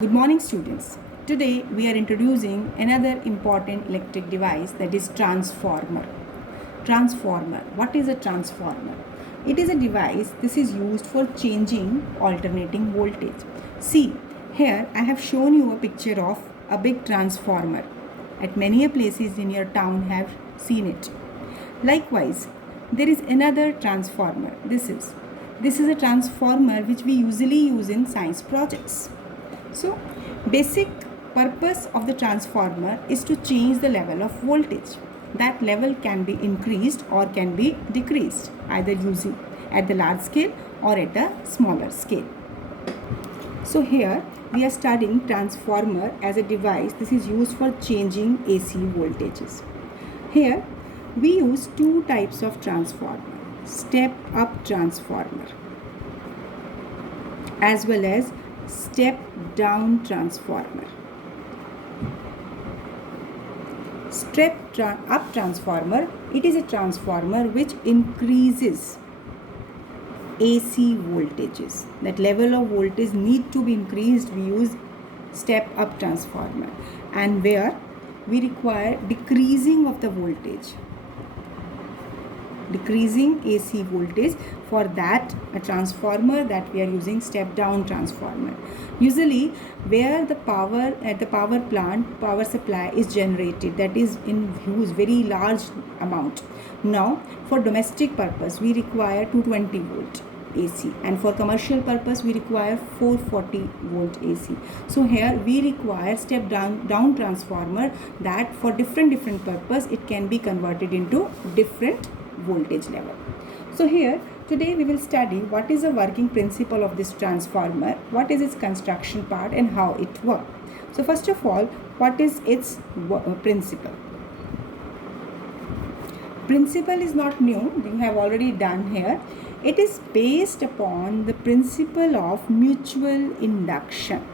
Good morning, students. Today we are introducing another important electric device, that is transformer. Transformer. What is a transformer? It is a device. This is used for changing alternating voltage. See, here I have shown you a picture of a big transformer. At many places in your town have seen it. Likewise, there is another transformer. This is a transformer which we usually use in science projects. So, basic purpose of the transformer is to change the level of voltage. That level can be increased or can be decreased, either using at the large scale or at a smaller scale. So here we are studying transformer as a device. This is used for changing AC voltages. Here we use two types of transformer: step up transformer as well as step down transformer. Step up transformer, it is a transformer which increases AC voltages. That level of voltage need to be increased, we use step up transformer. And where we require decreasing of the voltage, decreasing AC voltage, for that a transformer that we are using step down transformer. Usually where the power at the power plant, power supply is generated, that is in huge, very large amount. Now for domestic purpose we require 220 volt AC, and for commercial purpose we require 440 volt AC. So here we require step down transformer, that for different purpose it can be converted into different voltage level. So here today we will study what is the working principle of this transformer, what is its construction part and how it works. So first of all, what is its principle? Principle is not new, you have already done here. It is based upon the principle of mutual induction.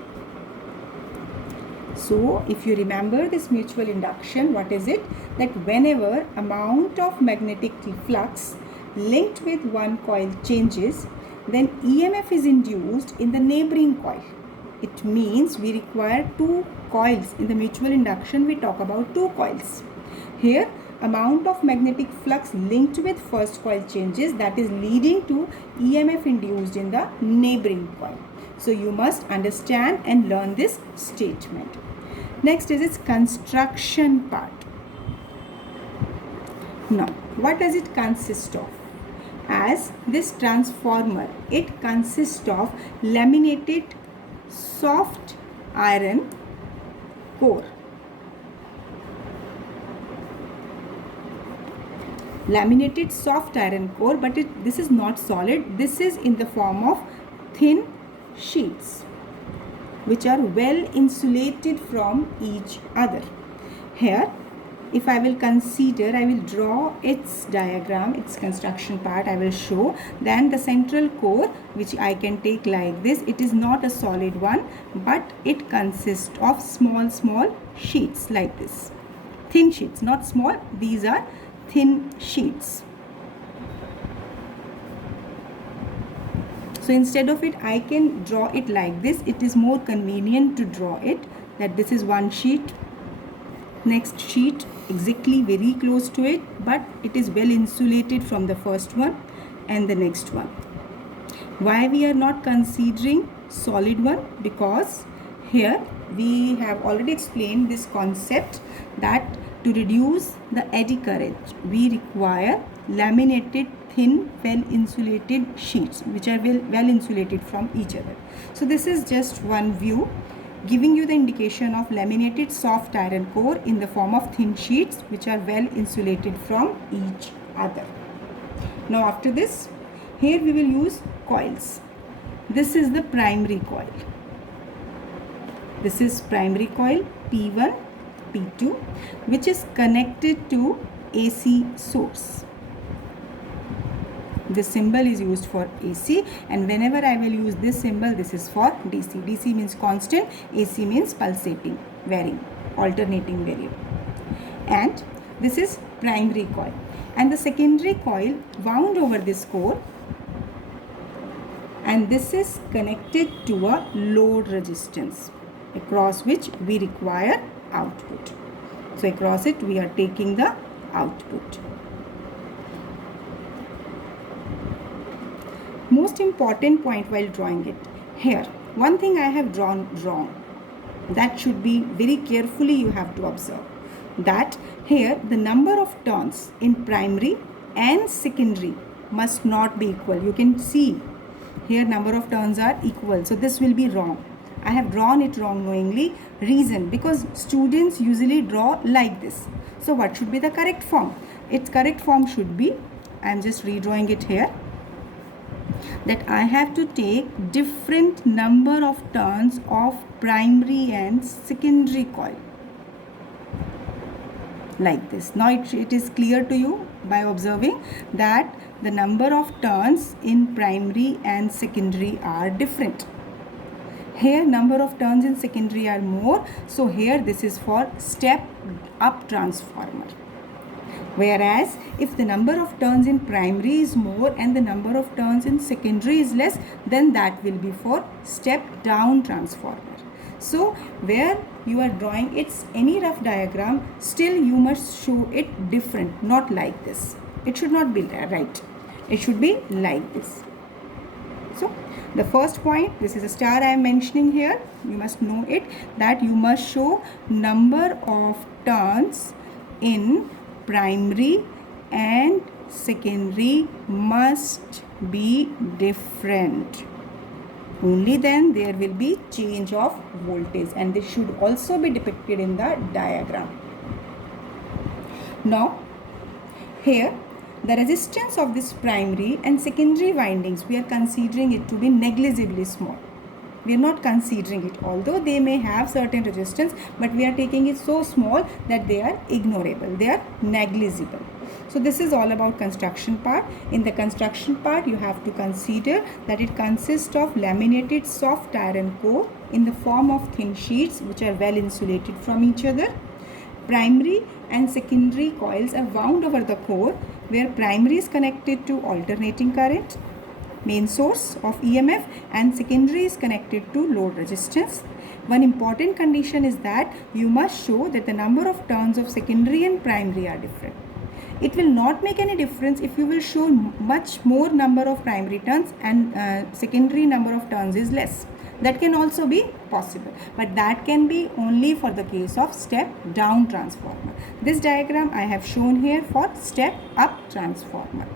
So if you remember this mutual induction, what is it? That whenever amount of magnetic flux linked with one coil changes, then EMF is induced in the neighboring coil. It means we require two coils. In the mutual induction we talk about two coils. Here amount of magnetic flux linked with first coil changes, that is leading to EMF induced in the neighboring coil. So you must understand and learn this statement. Next is its construction part. Now, what does it consist of? As this transformer, it consists of laminated soft iron core. Laminated soft iron core, but this is not solid. This is in the form of thin sheets which are well insulated from each other. Here if I will consider, I will draw its diagram, its construction part I will show. Then the central core, which I can take like this, it is not a solid one, but it consists of small sheets like this. Thin sheets, not small, these are thin sheets. So instead of it, I can draw it like this. It is more convenient to draw it, that this is one sheet, next sheet exactly very close to it, but it is well insulated from the first one and the next one. Why we are not considering solid one? Because here we have already explained this concept that to reduce the eddy current we require laminated thin well insulated sheets which are well insulated from each other. So this is just one view giving you the indication of laminated soft iron core in the form of thin sheets which are well insulated from each other. Now after this, here we will use coils. This is the primary coil. This is primary coil P1, P2, which is connected to AC source. This symbol is used for AC, and whenever I will use this symbol, this is for DC. DC means constant, AC means pulsating, varying, alternating variable. And this is primary coil. And the secondary coil wound over this core, and this is connected to a load resistance. across which we require output. So across it we are taking the output. Most important point while drawing it. Here, one thing I have drawn wrong. That should be very carefully you have to observe. That here the number of turns in primary and secondary must not be equal. You can see here number of turns are equal. So this will be wrong. I have drawn it wrong knowingly. Reason, because students usually draw like this. So what should be the correct form? Its correct form should be, I am just redrawing it here, that I have to take different number of turns of primary and secondary coil. Like this. Now it is clear to you by observing that the number of turns in primary and secondary are different. Here number of turns in secondary are more. So here this is for step up transformer. Whereas if the number of turns in primary is more and the number of turns in secondary is less, then that will be for step down transformer. So where you are drawing it's any rough diagram, still you must show it different, not like this. It should not be right. It should be like this. So the first point, this is a star I am mentioning here. You must know it, that you must show number of turns in primary and secondary must be different. Only then there will be change of voltage, and this should also be depicted in the diagram. Now here the resistance of this primary and secondary windings, we are considering it to be negligibly small. We are not considering it, although they may have certain resistance, but we are taking it so small that they are ignorable, they are negligible. So this is all about construction part. In the construction part, you have to consider that it consists of laminated soft iron core in the form of thin sheets which are well insulated from each other. Primary and secondary coils are wound over the core, where primary is connected to alternating current, main source of EMF, and secondary is connected to load resistance. One important condition is that you must show that the number of turns of secondary and primary are different. It will not make any difference if you will show much more number of primary turns and secondary number of turns is less. That can also be possible, but that can be only for the case of step down transformer. This diagram I have shown here for step up transformer.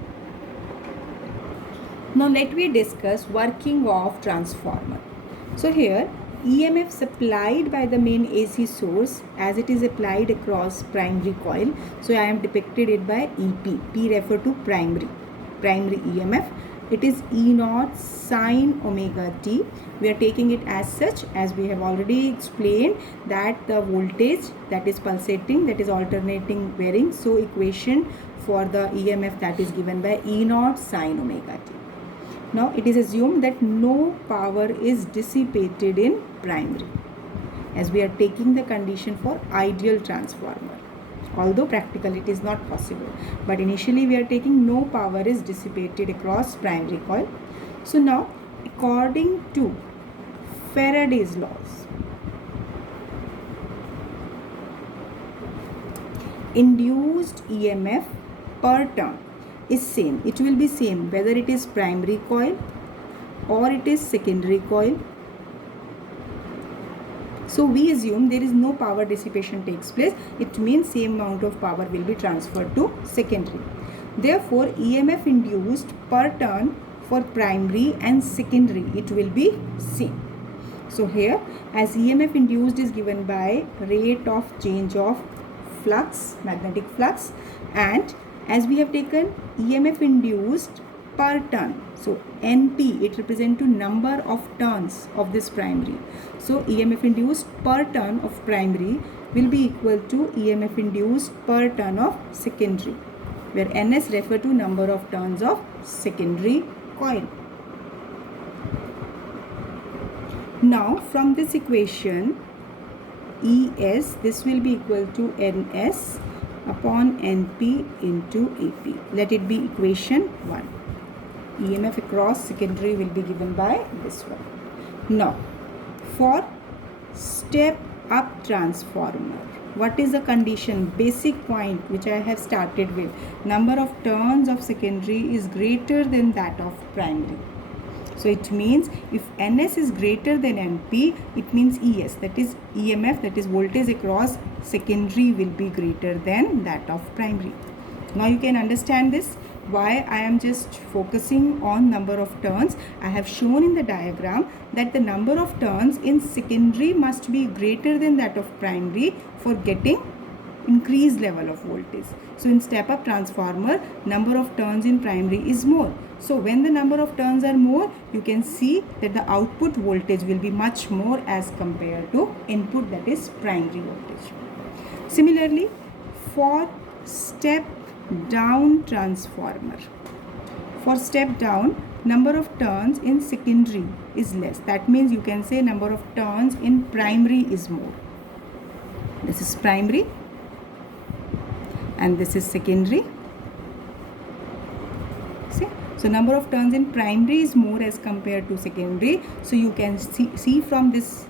Now let me discuss working of transformer. So here EMF supplied by the main AC source, as it is applied across primary coil. So I am depicted it by EP. P refer to primary EMF. It is E0 sine omega t. We are taking it as such, as we have already explained that the voltage that is pulsating, that is alternating varying. So equation for the EMF that is given by E0 sine omega t. Now it is assumed that no power is dissipated in primary, as we are taking the condition for ideal transformer. Although practically it is not possible, but initially we are taking no power is dissipated across primary coil. So now according to Faraday's laws, induced EMF per turn is same. It will be same whether it is primary coil or it is secondary coil. So we assume there is no power dissipation takes place. It means same amount of power will be transferred to secondary. Therefore EMF induced per turn for primary and secondary, it will be same. So here, as EMF induced is given by rate of change of flux, magnetic flux, and as we have taken EMF induced per turn, so NP, it represents to number of turns of this primary. So EMF induced per turn of primary will be equal to EMF induced per turn of secondary, where NS refer to number of turns of secondary coil. Now from this equation, ES, this will be equal to NS upon NP into AP. Let it be equation 1. EMF across secondary will be given by this one. Now for step up transformer. What is the condition? Basic point which I have started with. Number of turns of secondary is greater than that of primary. So it means if Ns is greater than Np, it means Es, that is EMF, that is voltage across secondary, will be greater than that of primary. Now you can understand this, why I am just focusing on number of turns. I have shown in the diagram that the number of turns in secondary must be greater than that of primary for getting increased level of voltage. So in step up transformer, number of turns in primary is more. So when the number of turns are more, you can see that the output voltage will be much more as compared to input, that is primary voltage. Similarly, for step down transformer, for step down, number of turns in secondary is less. That means you can say number of turns in primary is more. This is primary and this is secondary. See? So number of turns in primary is more as compared to secondary. So you can see from this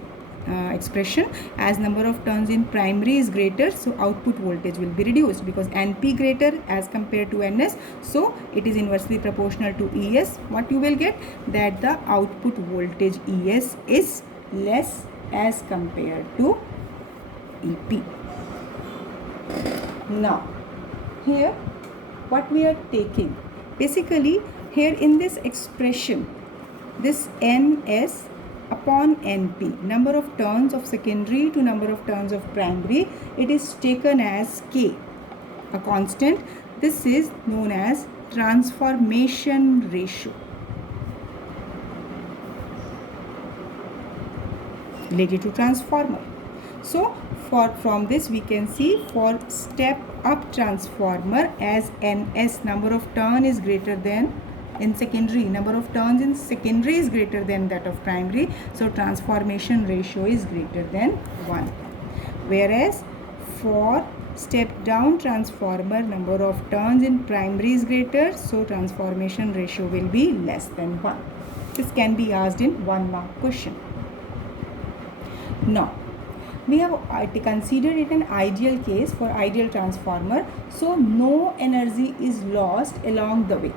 expression, as number of turns in primary is greater, so output voltage will be reduced, because Np greater as compared to Ns, so it is inversely proportional to Es. What you will get? That the output voltage Es is less as compared to Ep. Now here what we are taking, basically here in this expression, this Ns upon Np, number of turns of secondary to number of turns of primary, it is taken as K, a constant. This is known as transformation ratio related to transformer. So from this we can see, for step up transformer, as Ns, number of turn is greater than in secondary, number of turns in secondary is greater than that of primary, so transformation ratio is greater than 1. Whereas for step down transformer, number of turns in primary is greater, so transformation ratio will be less than 1. This can be asked in 1 mark question. Now we have considered it an ideal case for ideal transformer, so no energy is lost along the way,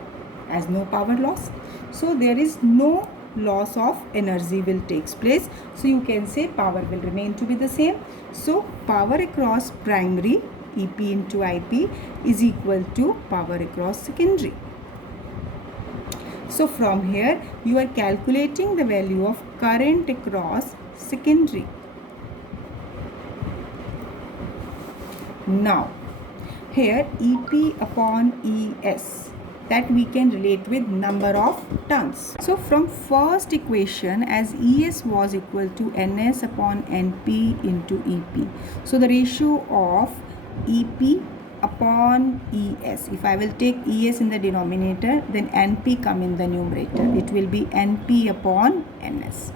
as no power loss, so there is no loss of energy will takes place, so you can say power will remain to be the same. So power across primary, Ep into Ip, is equal to power across secondary. So from here you are calculating the value of current across secondary. Now here Ep upon Es, that we can relate with number of turns. So from first equation, as Es was equal to Ns upon Np into Ep, so the ratio of Ep upon Es, if I will take Es in the denominator, then Np come in the numerator, it will be Np upon Ns.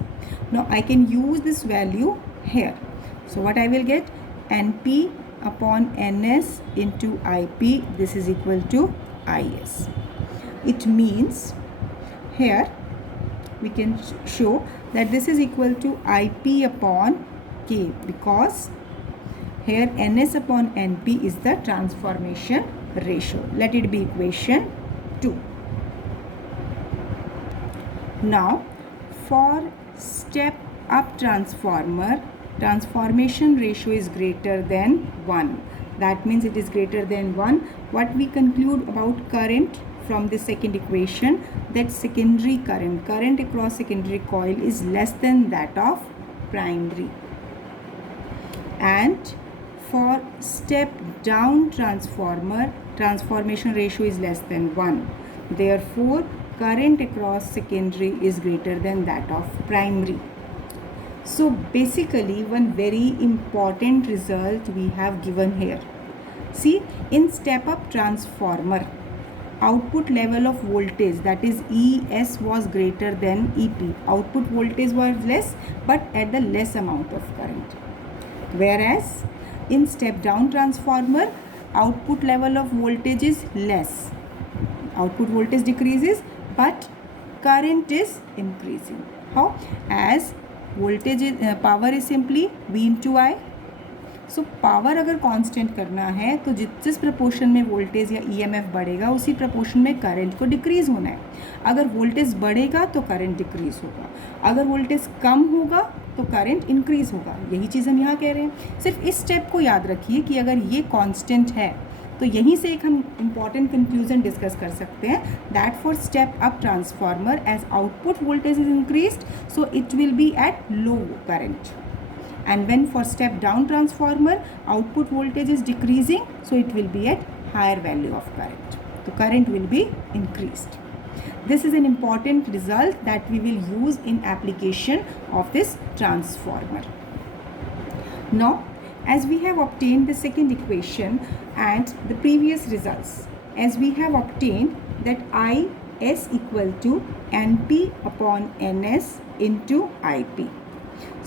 Now I can use this value here. So what I will get? Np upon Ns into Ip, this is equal to Is. It means here we can show that this is equal to Ip upon K, because here Ns upon Np is the transformation ratio. Let it be equation 2. Now for step up transformer, transformation ratio is greater than 1. That means it is greater than 1. What we conclude about current from the second equation, that secondary current across secondary coil is less than that of primary. And for step down transformer, transformation ratio is less than 1. Therefore current across secondary is greater than that of primary. So basically one very important result we have given here. See, in step up transformer, output level of voltage, that is Es, was greater than Ep. Output voltage was less, but at the less amount of current. Whereas in step down transformer, output level of voltage is less. Output voltage decreases, but current is increasing. How? As voltage is power is simply V into I. So power अगर constant करना है तो जिस proportion में voltage या EMF बढ़ेगा उसी proportion में करंट को डिक्रीज़ होना है. अगर वोल्टेज बढ़ेगा तो करंट डिक्रीज़ होगा, अगर वोल्टेज कम होगा तो करंट इंक्रीज़ होगा. यही चीज़ हम यहाँ कह रहे हैं. सिर्फ इस स्टेप को याद रखिए कि अगर ये कांस्टेंट है तो यहीं से एक हम इम्पॉर्टेंट कंक्लूजन डिस्कस कर सकते हैं that for step up transformer as output voltage is increased so it will be at low current. And when for step down transformer output voltage is decreasing, so it will be at higher value of current. So current will be increased. This is an important result that we will use in application of this transformer. Now, as we have obtained the second equation and the previous results, as we have obtained that I S equal to NP upon NS into IP.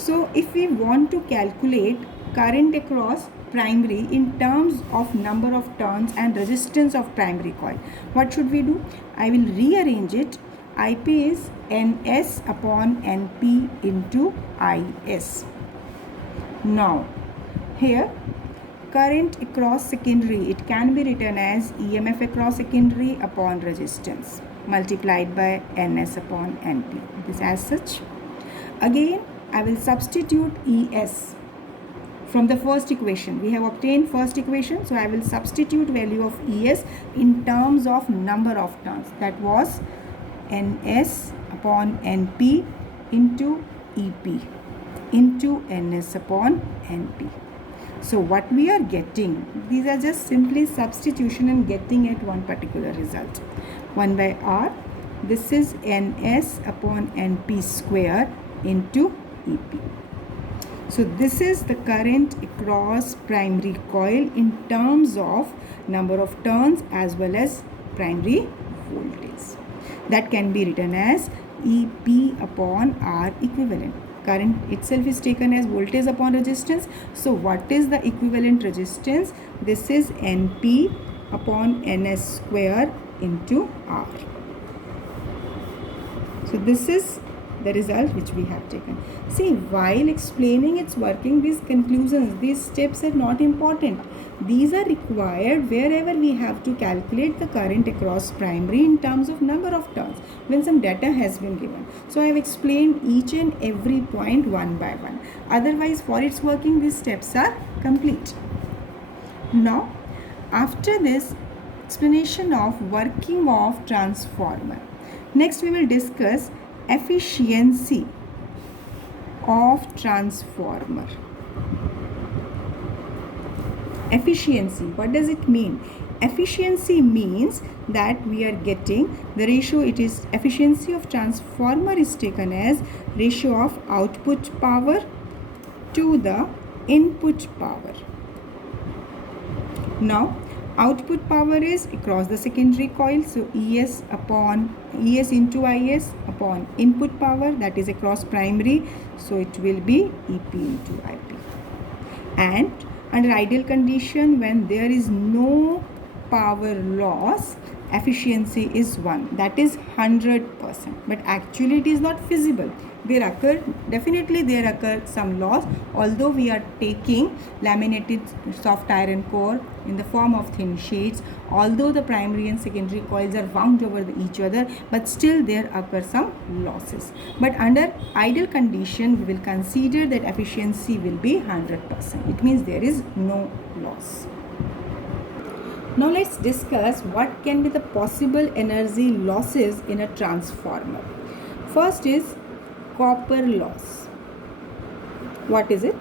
So if we want to calculate current across primary in terms of number of turns and resistance of primary coil, what should we do? I will rearrange it. IP is NS upon NP into IS. Now here current across secondary, it can be written as EMF across secondary upon resistance multiplied by NS upon NP. This as such. Again I will substitute ES from the first equation. We have obtained first equation, so I will substitute value of ES in terms of number of turns. That was NS upon NP into EP into NS upon NP. So what we are getting, these are just simply substitution and getting at one particular result. 1 by R, this is NS upon NP square into EP. So this is the current across primary coil in terms of number of turns as well as primary voltage. That can be written as EP upon R equivalent. Current itself is taken as voltage upon resistance. So what is the equivalent resistance? This is NP upon NS square into R. So this is the result which we have taken. See, while explaining its working, these conclusions, these steps are not important. These are required wherever we have to calculate the current across primary in terms of number of turns when some data has been given. So I have explained each and every point one by one. Otherwise, for its working, these steps are complete. Now, after this explanation of working of transformer, next we will discuss efficiency of transformer. Efficiency, what does it mean? Efficiency means that we are getting the ratio, it is efficiency of transformer is taken as ratio of output power to the input power. Now output power is across the secondary coil, so ES into IS upon input power, that is across primary, so it will be EP into IP. And under ideal condition, when there is no power loss, efficiency is 1, that is 100%, but actually it is not feasible. Definitely there occur some loss, although we are taking laminated soft iron core in the form of thin sheets, although the primary and secondary coils are wound over each other, but still there occur some losses. But under ideal condition, we will consider that efficiency will be 100%. It means there is no loss. Now let's discuss what can be the possible energy losses in a transformer. First is copper loss. What is it?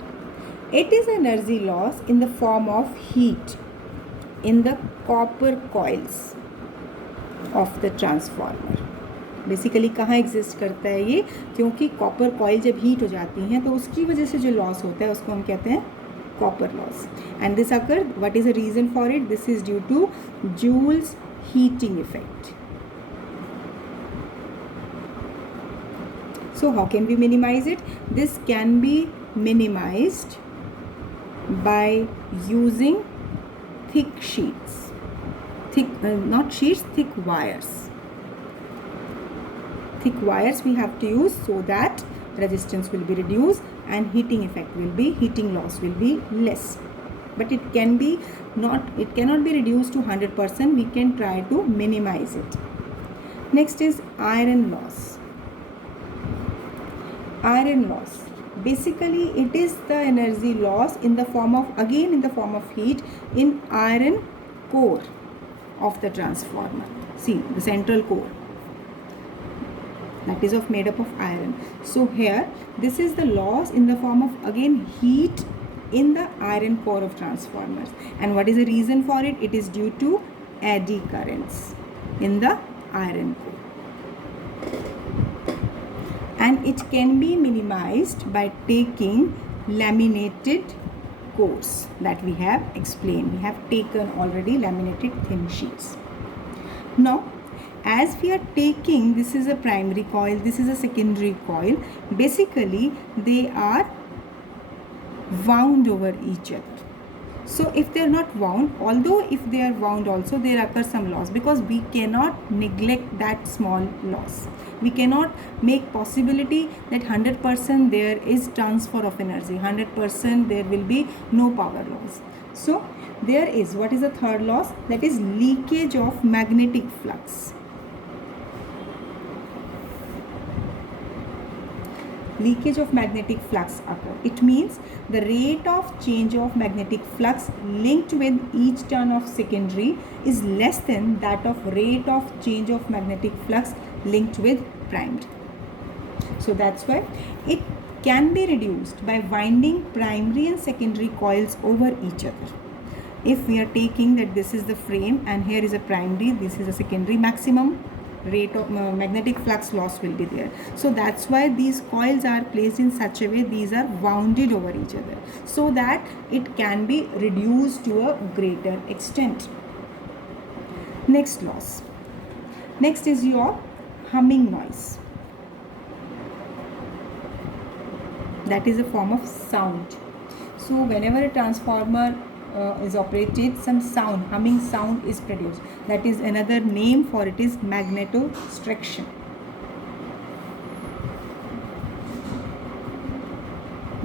It is energy loss in the form of heat in the copper coils of the transformer. Basically कहाँ exist करता है ये? क्योंकि copper coil जब heat हो जाती हैं तो उसकी वजह से जो लॉस होता है उसको हम कहते हैं copper loss. And this occur, what is the reason for it? This is due to Joule's heating effect. So how can we minimize it? This can be minimized by using thick sheets, not sheets, thick wires. Thick wires we have to use so that resistance will be reduced and heating loss will be less. But it cannot be reduced to 100%. We can try to minimize it. Next is iron loss. Iron loss. Basically, it is the energy loss in the form of heat in iron core of the transformer. See, the central core that is made up of iron. So here, this is the loss in the form of heat in the iron core of transformers. And what is the reason for it? It is due to eddy currents in the iron core. And it can be minimized by taking laminated cores that we have explained. We have taken already laminated thin sheets. Now, as we are taking, this is a primary coil, this is a secondary coil. Basically, they are wound over each other. So if they are not wound, although if they are wound also, there occurs some loss, because we cannot neglect that small loss. We cannot make possibility that 100% there is transfer of energy, 100% there will be no power loss. So there is, what is the third loss? That is leakage of magnetic flux. Leakage of magnetic flux occur. It means the rate of change of magnetic flux linked with each turn of secondary is less than that of rate of change of magnetic flux linked with primary. So that's why it can be reduced by winding primary and secondary coils over each other. If we are taking that this is the frame and here is a primary, this is a secondary, maximum rate of magnetic flux loss will be there. So that's why these coils are placed in such a way, these are wounded over each other, so that it can be reduced to a greater extent. Next loss. Next is your humming noise. That is a form of sound. So whenever a transformer is operated, some sound, humming sound is produced. That is another name for it is magnetostriction.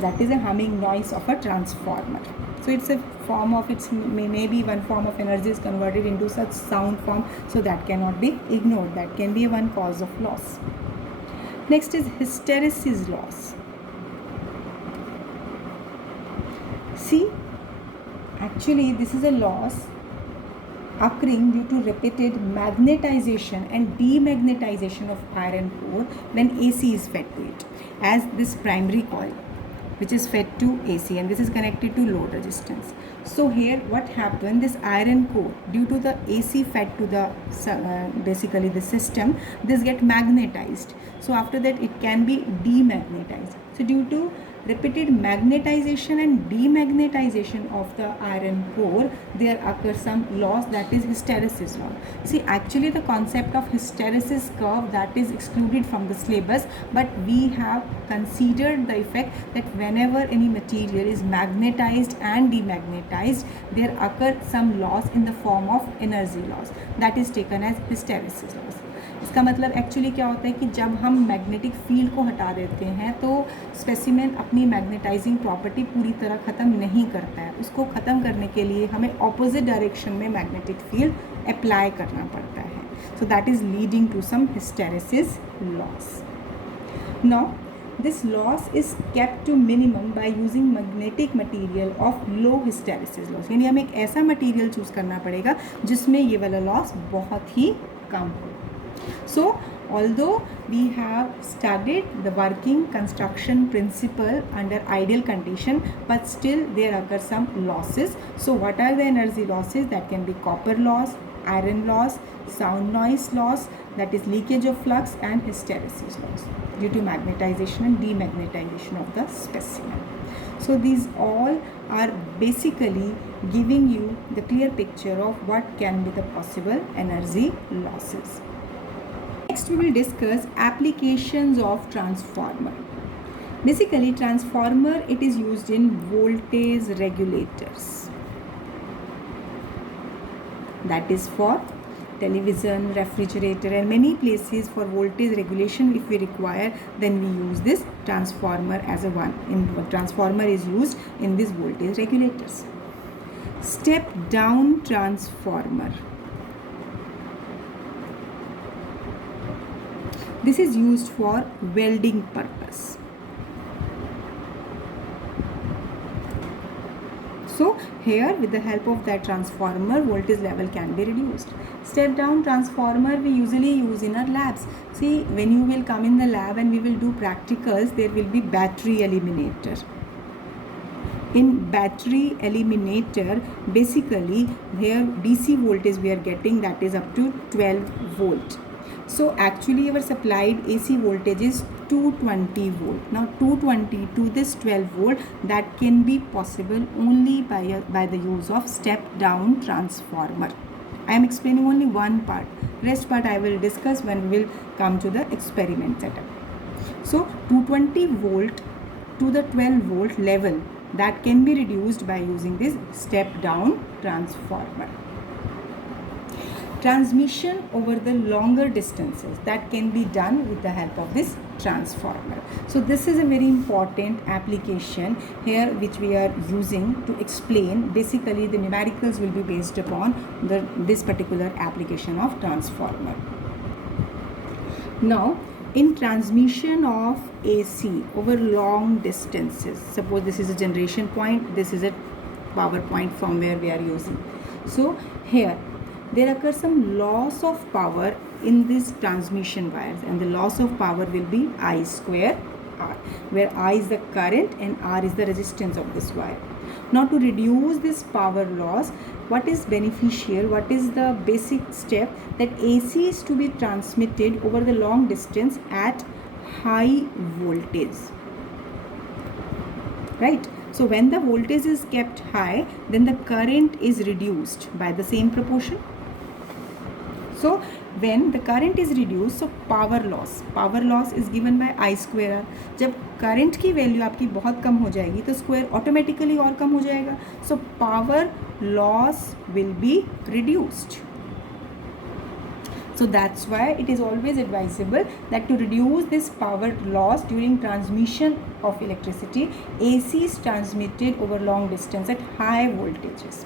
That is a humming noise of a transformer. So it's a form of, maybe one form of energy is converted into such sound form, so that cannot be ignored. That can be one cause of loss. Next is hysteresis loss. See, actually this is a loss occurring due to repeated magnetization and demagnetization of iron core when AC is fed to it, as this primary coil which is fed to AC and this is connected to load resistance. So here what happened, this iron core, due to the AC fed to the basically the system, this get magnetized. So after that it can be demagnetized. So due to repeated magnetization and demagnetization of the iron core, there occurs some loss, that is hysteresis loss. See, actually the concept of hysteresis curve, that is excluded from the syllabus, but we have considered the effect that whenever any material is magnetized and demagnetized, there occurs some loss in the form of energy loss, that is taken as hysteresis loss. इसका मतलब actually क्या होता है कि जब हम magnetic field को हटा देते हैं तो स्पेसिमेन अपनी मैग्नेटाइजिंग प्रॉपर्टी पूरी तरह ख़त्म नहीं करता है. उसको ख़त्म करने के लिए हमें ऑपोजिट डायरेक्शन में मैग्नेटिक फील्ड अप्लाई करना पड़ता है. So that is leading to some hysteresis loss. Now this loss is kept to minimum by using magnetic material of low hysteresis loss. यानी हमें एक ऐसा मटीरियल चूज़ करना पड़ेगा जिसमें ये वाला लॉस बहुत ही कम हो. So although we have studied the working construction principle under ideal condition, but still there occur some losses. So what are the energy losses? That can be copper loss, iron loss, sound noise loss, that is leakage of flux, and hysteresis loss due to magnetization and demagnetization of the specimen. So these all are basically giving you the clear picture of what can be the possible energy losses. Next we will discuss applications of transformer. Basically transformer, it is used in voltage regulators. That is for television, refrigerator, and many places for voltage regulation. If we require, then we use this transformer as a one. Transformer is used in these voltage regulators. Step down transformer. This is used for welding purpose. So here, with the help of that transformer, voltage level can be reduced. Step down transformer we usually use in our labs. See, when you will come in the lab and we will do practicals, there will be battery eliminator. In battery eliminator, basically here DC voltage we are getting, that is up to 12 volt. So actually our supplied AC voltage is 220 volt. Now 220 to this 12 volt, that can be possible only by the use of step down transformer. I am explaining only one part. Rest part I will discuss when we will come to the experiment setup. So 220 volt to the 12 volt level, that can be reduced by using this step down transformer. Transmission over the longer distances, that can be done with the help of this transformer. So this is a very important application here which we are using to explain. Basically the numericals will be based upon this particular application of transformer. Now in transmission of AC over long distances, suppose this is a generation point, this is a power point from where we are using. So here there occurs some loss of power in these transmission wires, and the loss of power will be I square R, where I is the current and R is the resistance of this wire. Now to reduce this power loss, what is beneficial, what is the basic step, that AC is to be transmitted over the long distance at high voltage, right? So when the voltage is kept high, then the current is reduced by the same proportion. So when the current is reduced, so power loss is given by I square R. जब current की value आपकी बहुत कम हो जाएगी तो square automatically और कम हो जाएगा. So power loss will be reduced. So that's why it is always advisable that to reduce this power loss during transmission of electricity, AC is transmitted over long distance at high voltages.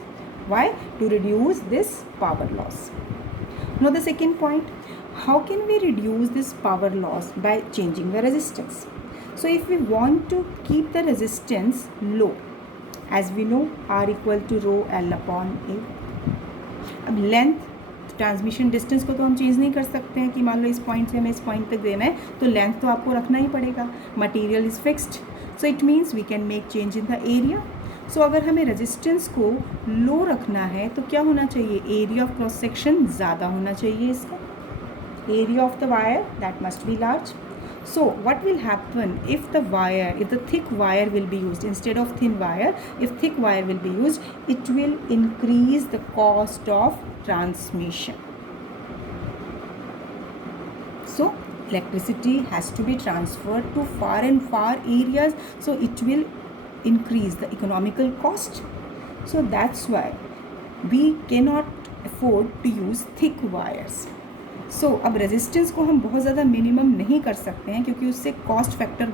Why? To reduce this power loss. Now the second point, how can we reduce this power loss? By changing the resistance. So if we want to keep the resistance low, as we know R equal to rho L upon A. अब length transmission distance को तो हम change नहीं कर सकते हैं कि मान लो इस पॉइंट से हमें इस पॉइंट तक देना है, तो लेंथ तो आपको रखना ही पड़ेगा. Material is fixed, so it means we can make change in the area. So अगर हमें रेजिस्टेंस को लो रखना है तो क्या होना चाहिए, एरिया ऑफ क्रॉस सेक्शन ज़्यादा होना चाहिए इसका. Area of the wire that must be large. So what will happen if the thick wire will be used instead of thin wire? If thick wire will be used, it will increase the cost of transmission. So electricity has to be transferred to far and far areas, so it will increase the economical cost. So that's why we cannot afford to use thick wires. सो अब resistance को हम बहुत ज़्यादा minimum नहीं कर सकते हैं क्योंकि उससे कॉस्ट फैक्टर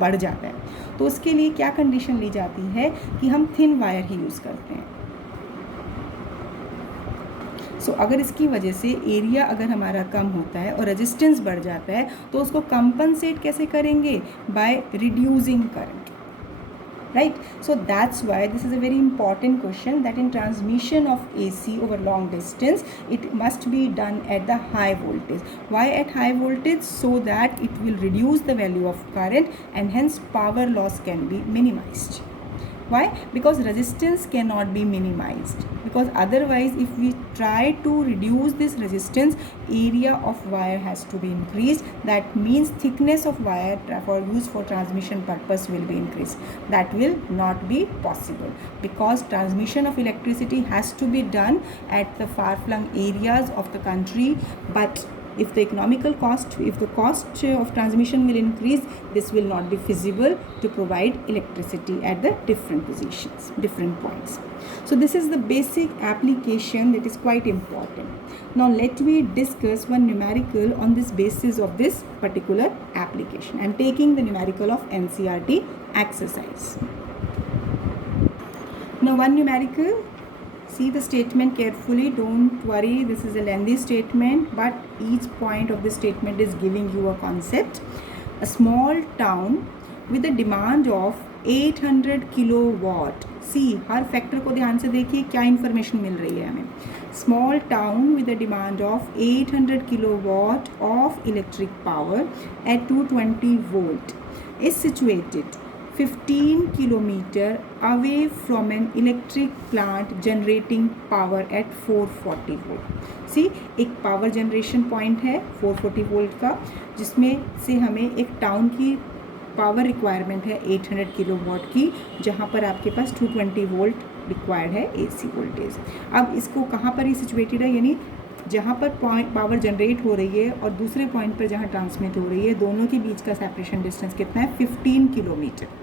बढ़ जाता है. तो उसके लिए क्या कंडीशन ली जाती है कि हम थिन वायर ही यूज़ करते हैं. सो अगर इसकी वजह से एरिया अगर हमारा कम होता है और रेजिस्टेंस बढ़ जाता है तो उसको कंपनसेट कैसे करेंगे, by reducing current. Right, so that's why this is a very important question, that in transmission of AC over long distance it must be done at the high voltage. Why at high voltage? So that it will reduce the value of current and hence power loss can be minimized. Why? Because resistance cannot be minimized, because otherwise if we try to reduce this resistance, area of wire has to be increased. That means thickness of wire for use for transmission purpose will be increased. That will not be possible because transmission of electricity has to be done at the far-flung areas of the country, but If the cost of transmission will increase, this will not be feasible to provide electricity at the different positions, different points. So this is the basic application that is quite important. Now let me discuss one numerical on this basis of this particular application. I am taking the numerical of NCERT exercise. Now one numerical, see the statement carefully, don't worry, this is a lengthy statement, but each point of the statement is giving you a concept. A small town with a demand of 800 kilowatt. See हर factor को ध्यान से देखिए क्या information मिल रही है हमें. Small town with a demand of 800 kilowatt of electric power at 220 volt is situated 15 kilometre away from an electric plant generating power at 440 volt. सी एक पावर जनरेशन पॉइंट है 440 वोल्ट का, जिसमें से हमें एक टाउन की पावर रिक्वायरमेंट है 800 किलोवाट की, जहाँ पर आपके पास 220 वोल्ट रिक्वायर्ड है एसी वोल्टेज. अब इसको कहाँ पर ही सिचुएटेड है, यानी जहाँ पर पावर जनरेट हो रही है और दूसरे पॉइंट पर जहाँ ट्रांसमिट हो रही है, दोनों के बीच का सेपरेशन डिस्टेंस कितना है 15 kilometre.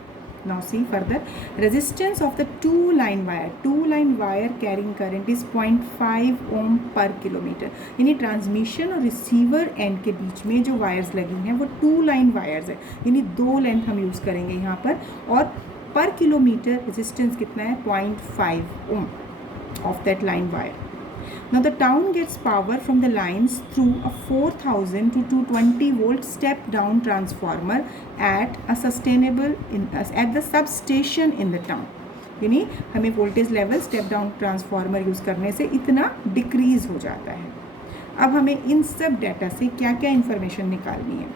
Now see further, resistance of the two line wire carrying current is 0.5 ohm per kilometer. यानी ट्रांसमिशन और रिसीवर एंड के बीच में जो वायर्स लगी हैं वो 2 लाइन वायर्स है, यानी 2 लेंथ हम यूज़ करेंगे यहाँ पर, और पर किलोमीटर रेजिस्टेंस कितना है 0.5 ohm of that line wire. Now the town gets power from the lines through a 4000 to 220 volt step down transformer at the substation in the town. यानी हमें voltage level step down transformer use करने से इतना decrease हो जाता है. अब हमें इन सब डाटा से क्या क्या इन्फॉर्मेशन निकालनी है.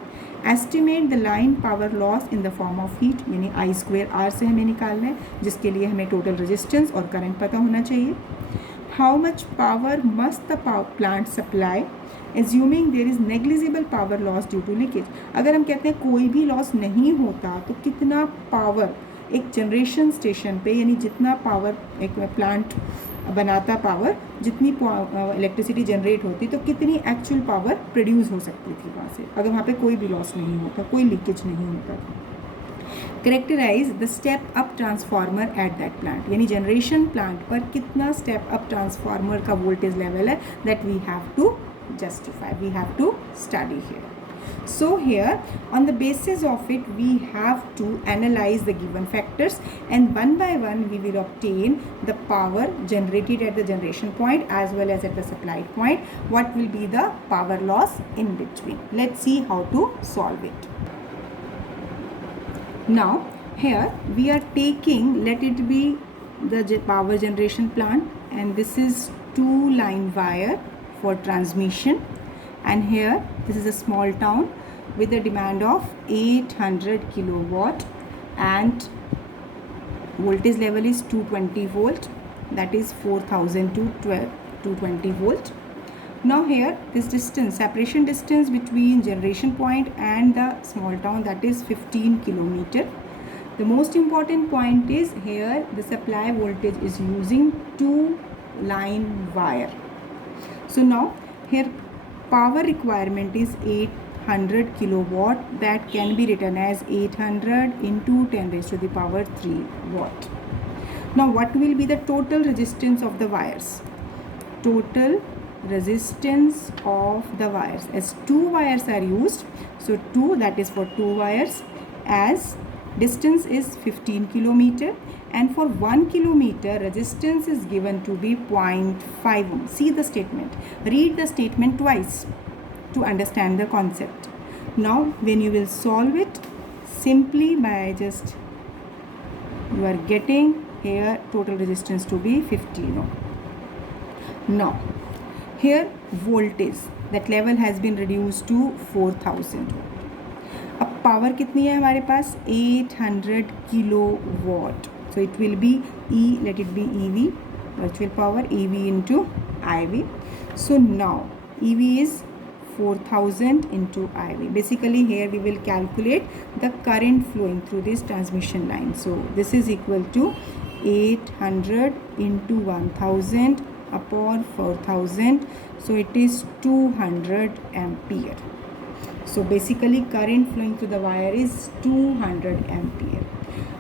Estimate the line power loss in the form of heat, यानी I2R से हमें निकालना है, जिसके लिए हमें टोटल रेजिस्टेंस और करंट पता होना चाहिए. How much power must the plant supply assuming there is negligible power loss due to leakage. अगर हम कहते हैं कोई भी लॉस नहीं होता तो कितना पावर एक जनरेशन स्टेशन पे, यानी जितना पावर एक प्लांट बनाता पावर, जितनी इलेक्ट्रिसिटी जनरेट होती तो कितनी एक्चुअल पावर प्रोड्यूस हो सकती थी वहाँ से, अगर वहाँ पे कोई भी लॉस नहीं होता, कोई लीकेज नहीं होता. Characterise the step up transformer at that plant, यानी जनरेशन प्लांट पर कितना स्टेप अप ट्रांसफार्मर का वोल्टेज लेवल है, that we have to justify, we have to study here. So here on the basis of it we have to analyze the given factors, and one by one we will obtain the power generated at the generation point as well as at the supplied point. What will be the power loss in between? Let's see how to solve it. Now here we are taking, let it be the power generation plant, and this is 2 line wire for transmission, and here this is a small town with a demand of 800 kilowatt and voltage level is 220 volt, that is 4000 to 220 volt. Now here this distance, separation distance between generation point and the small town, that is 15 kilometer. The most important point is here the supply voltage is using 2 line wire. So now here power requirement is 800 kilowatt, that can be written as 800 into 10 raised to the power 3 watt. Now what will be the total resistance of the wires? Total resistance of the wires, as 2 wires are used, so 2, that is for 2 wires, as distance is 15 kilometer, and for 1 kilometer resistance is given to be 0.5 ohm. See the statement, read the statement twice to understand the concept. Now when you will solve it, simply by just you are getting here total resistance to be 15 ohm. Now here voltage, that level has been reduced to 4000. अब power कितनी है हमारे पास 800 kilowatt, so it will be E, let it be EV, virtual power EV into IV. So now EV is 4000 into IV. Basically here we will calculate the current flowing through this transmission line. So this is equal to 800 into 1000 upon 4000, so it is 200 ampere. So basically current flowing through the wire is 200 ampere.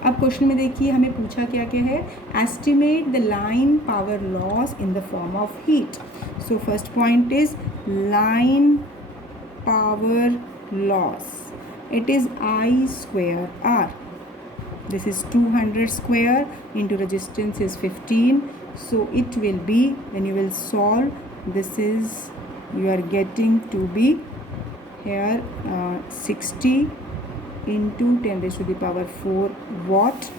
अब question में देखिए हमें पूछा क्या क्या है, estimate the line power loss in the form of heat. So first point is line power loss, it is I square R. This is 200 square into resistance is 15. So it will be, when you will solve, this is, you are getting to be here 60 into 10 raised to the power 4 watt.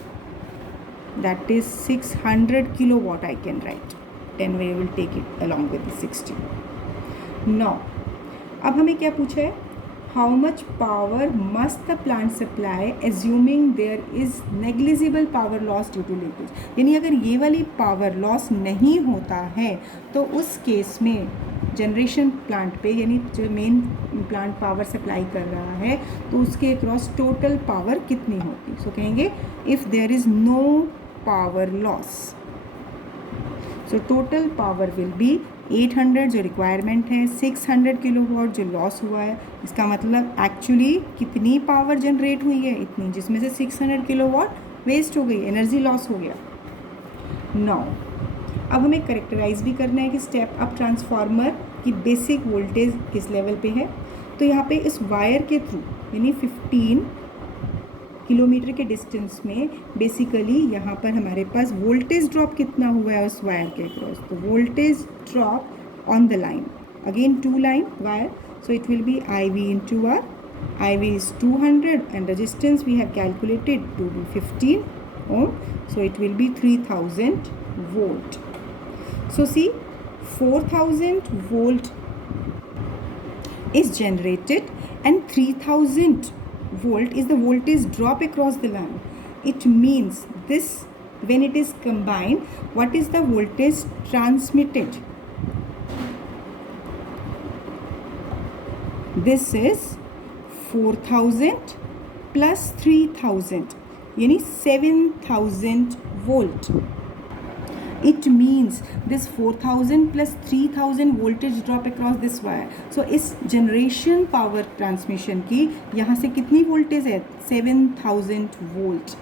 That is 600 kilowatt I can write. 10 we will take it along with the 60. Now, अब हमें क्या पूछा है, how much power must the plant supply assuming there is negligible power loss due to leakage. यानी अगर ये वाली power loss नहीं होता है तो उस केस में जनरेशन प्लांट पे, यानी जो मेन प्लांट पावर सप्लाई कर रहा है, तो उसके अक्रॉस टोटल पावर कितनी होगी. सो कहेंगे if there is no power loss, so total power will be 800 जो रिक्वायरमेंट है, 600 किलोवाट जो लॉस हुआ है. इसका मतलब एक्चुअली कितनी पावर जनरेट हुई है, इतनी, जिसमें से 600 किलोवाट वेस्ट हो गई, एनर्जी लॉस हो गया. नौ, अब हमें करेक्टराइज भी करना है कि स्टेप अप ट्रांसफार्मर की बेसिक वोल्टेज किस लेवल पे है. तो यहाँ पे इस वायर के थ्रू, यानी 15 किलोमीटर के डिस्टेंस में बेसिकली यहाँ पर हमारे पास वोल्टेज ड्रॉप कितना हुआ है उस वायर के क्रॉस. तो voltage drop on the line, again two line wire, so it will be IV into R. IV is 200 and resistance we have calculated to be 15 ohm, so it will be 3000 volt. So see, 4000 volt is generated and 3000 volt is the voltage drop across the line. It means this, when it is combined, what is the voltage transmitted? This is 4000 plus 3000, यानी 7000 volt. It means this 4000 plus 3000 voltage drop across this wire. So इस generation power transmission की यहाँ से कितनी voltage है, 7000 volt.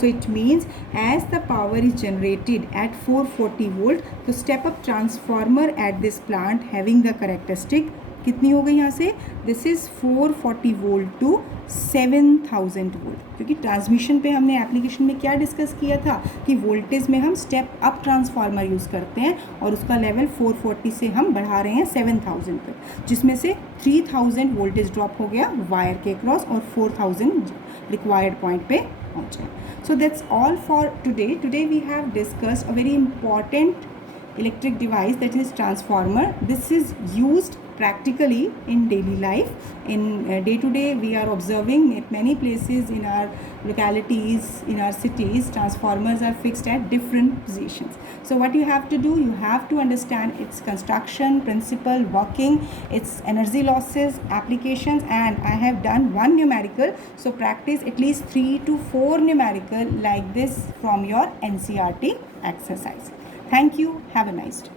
So it means as the power is generated at 440 volt, तो step up transformer at this plant having the characteristic कितनी हो गई यहाँ से, this is 440 volt to 7000 volt. क्योंकि ट्रांसमिशन पे हमने एप्लीकेशन में क्या डिस्कस किया था कि वोल्टेज में हम स्टेप अप ट्रांसफार्मर यूज़ करते हैं और उसका लेवल 440 से हम बढ़ा रहे हैं 7000 तक, जिसमें से 3000 वोल्टेज ड्रॉप हो गया वायर के क्रॉस और 4000 रिक्वायर्ड पॉइंट पे पहुँचा. So that's all for today. Today we have discussed a very important electric device, that is transformer. This is used practically in daily life. In day to day we are observing at many places in our localities, in our cities, transformers are fixed at different positions. So what you have to do, you have to understand its construction, principle, working, its energy losses, applications, and I have done one numerical, so practice at least 3 to 4 numerical like this from your NCERT exercise. Thank you. Have a nice day.